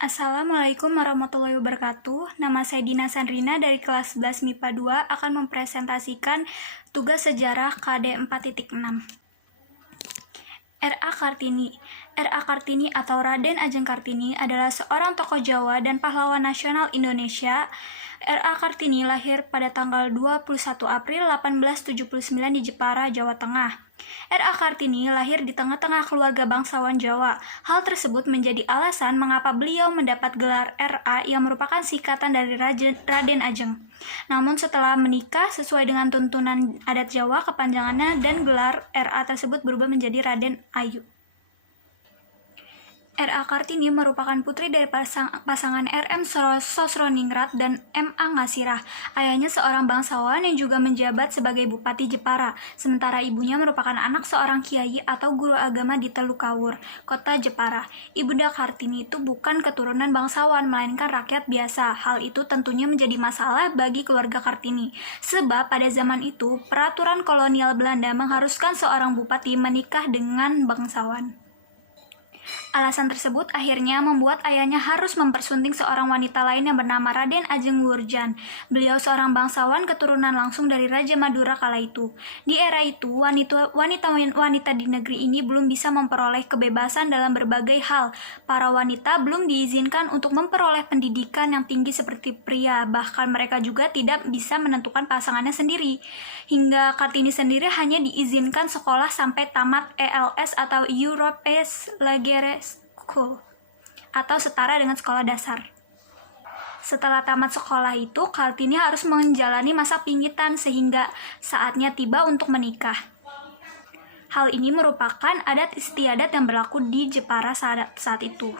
Assalamualaikum warahmatullahi wabarakatuh. Nama saya Dina Sandrina dari kelas 11 MIPA 2 akan mempresentasikan tugas sejarah KD 4.6. R.A. Kartini. R.A. Kartini atau Raden Ajeng Kartini adalah seorang tokoh Jawa dan pahlawan nasional Indonesia. R.A. Kartini lahir pada tanggal 21 April 1879 di Jepara, Jawa Tengah. R.A. Kartini lahir di tengah-tengah keluarga bangsawan Jawa. Hal tersebut menjadi alasan mengapa beliau mendapat gelar R.A. yang merupakan singkatan dari Raden Ajeng. Namun setelah menikah sesuai dengan tuntunan adat Jawa, kepanjangannya dan gelar R.A. tersebut berubah menjadi Raden Ayu. R.A. Kartini merupakan putri dari pasangan R.M. Sosroningrat dan M.A. Ngasirah. Ayahnya seorang bangsawan yang juga menjabat sebagai Bupati Jepara, sementara ibunya merupakan anak seorang kiai atau guru agama di Telukawur, kota Jepara. Ibunda Kartini itu bukan keturunan bangsawan, melainkan rakyat biasa. Hal itu tentunya menjadi masalah bagi keluarga Kartini, sebab pada zaman itu, peraturan kolonial Belanda mengharuskan seorang bupati menikah dengan bangsawan. Alasan tersebut akhirnya membuat ayahnya harus mempersunting seorang wanita lain yang bernama Raden Ajeng Wurjan. Beliau seorang bangsawan keturunan langsung dari Raja Madura kala itu. Di era itu, wanita di negeri ini belum bisa memperoleh kebebasan dalam berbagai hal. Para wanita belum diizinkan untuk memperoleh pendidikan yang tinggi seperti pria, bahkan mereka juga tidak bisa menentukan pasangannya sendiri. Hingga Kartini sendiri hanya diizinkan sekolah sampai tamat ELS atau Europees Lager School atau setara dengan sekolah dasar. Setelah tamat sekolah itu, Kartini harus menjalani masa pingitan sehingga saatnya tiba untuk menikah. Hal ini merupakan adat istiadat yang berlaku di Jepara saat itu.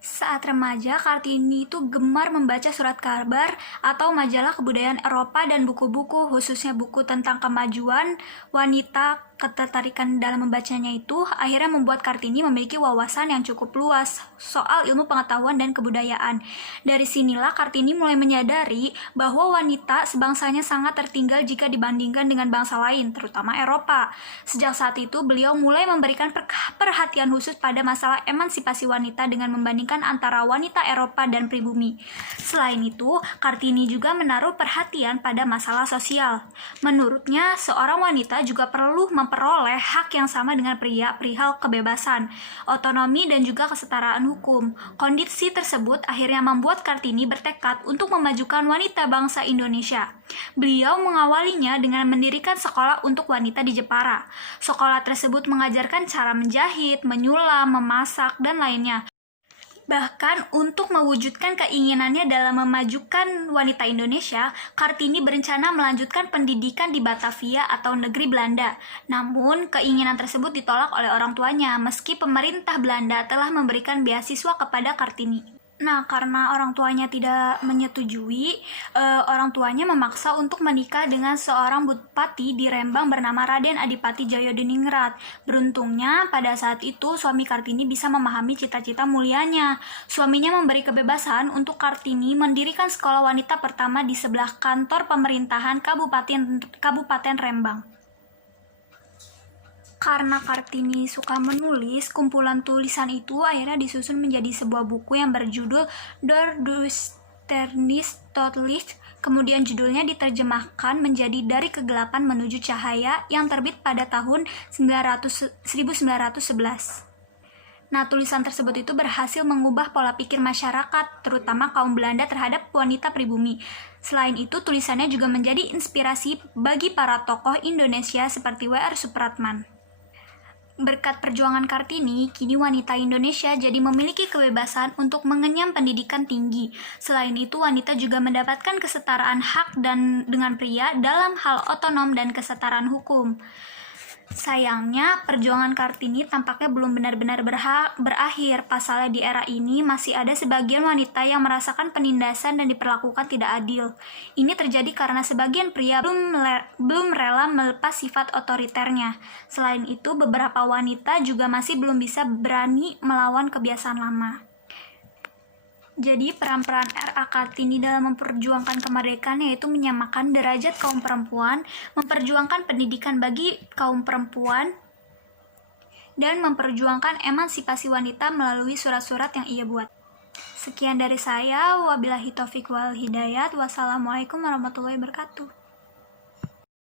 Saat remaja, Kartini itu gemar membaca surat kabar atau majalah kebudayaan Eropa dan buku-buku, khususnya buku tentang kemajuan wanita. Ketertarikan dalam membacanya itu akhirnya membuat Kartini memiliki wawasan yang cukup luas soal ilmu pengetahuan dan kebudayaan. Dari sinilah Kartini mulai menyadari bahwa wanita sebangsanya sangat tertinggal jika dibandingkan dengan bangsa lain, terutama Eropa. Sejak saat itu, beliau mulai memberikan perhatian khusus pada masalah emansipasi wanita dengan membandingkan antara wanita Eropa dan pribumi. Selain itu, Kartini juga menaruh perhatian pada masalah sosial. Menurutnya, seorang wanita juga perlu memperoleh hak yang sama dengan pria perihal kebebasan, otonomi, dan juga kesetaraan hukum. Kondisi tersebut akhirnya membuat Kartini bertekad untuk memajukan wanita bangsa Indonesia. Beliau mengawalinya dengan mendirikan sekolah untuk wanita di Jepara. Sekolah tersebut mengajarkan cara menjahit, menyulam, memasak, dan lainnya. Bahkan untuk mewujudkan keinginannya dalam memajukan wanita Indonesia, Kartini berencana melanjutkan pendidikan di Batavia atau negeri Belanda. Namun, keinginan tersebut ditolak oleh orang tuanya, meski pemerintah Belanda telah memberikan beasiswa kepada Kartini. Nah, karena orang tuanya tidak menyetujui, orang tuanya memaksa untuk menikah dengan seorang bupati di Rembang bernama Raden Adipati Jayadiningrat. Beruntungnya, pada saat itu suami Kartini bisa memahami cita-cita mulianya. Suaminya memberi kebebasan untuk Kartini mendirikan sekolah wanita pertama di sebelah kantor pemerintahan Kabupaten Rembang. Karena Kartini suka menulis, kumpulan tulisan itu akhirnya disusun menjadi sebuah buku yang berjudul Door Duisternis tot Licht. Kemudian judulnya diterjemahkan menjadi Dari Kegelapan Menuju Cahaya yang terbit pada tahun 1911. Nah, tulisan tersebut itu berhasil mengubah pola pikir masyarakat, terutama kaum Belanda terhadap wanita pribumi. Selain itu, tulisannya juga menjadi inspirasi bagi para tokoh Indonesia seperti W.R. Supratman. Berkat perjuangan Kartini, kini wanita Indonesia jadi memiliki kebebasan untuk mengenyam pendidikan tinggi. Selain itu, wanita juga mendapatkan kesetaraan hak dan dengan pria dalam hal otonom dan kesetaraan hukum. Sayangnya, perjuangan Kartini tampaknya belum benar-benar berakhir. Pasalnya di era ini masih ada sebagian wanita yang merasakan penindasan dan diperlakukan tidak adil. Ini terjadi karena sebagian pria belum rela melepas sifat otoriternya. Selain itu, beberapa wanita juga masih belum bisa berani melawan kebiasaan lama. Jadi peran-peran R.A. Kartini dalam memperjuangkan kemerdekaan yaitu menyamakan derajat kaum perempuan, memperjuangkan pendidikan bagi kaum perempuan, dan memperjuangkan emansipasi wanita melalui surat-surat yang ia buat. Sekian dari saya, wabillahi taufiq wal hidayat, wassalamualaikum warahmatullahi wabarakatuh.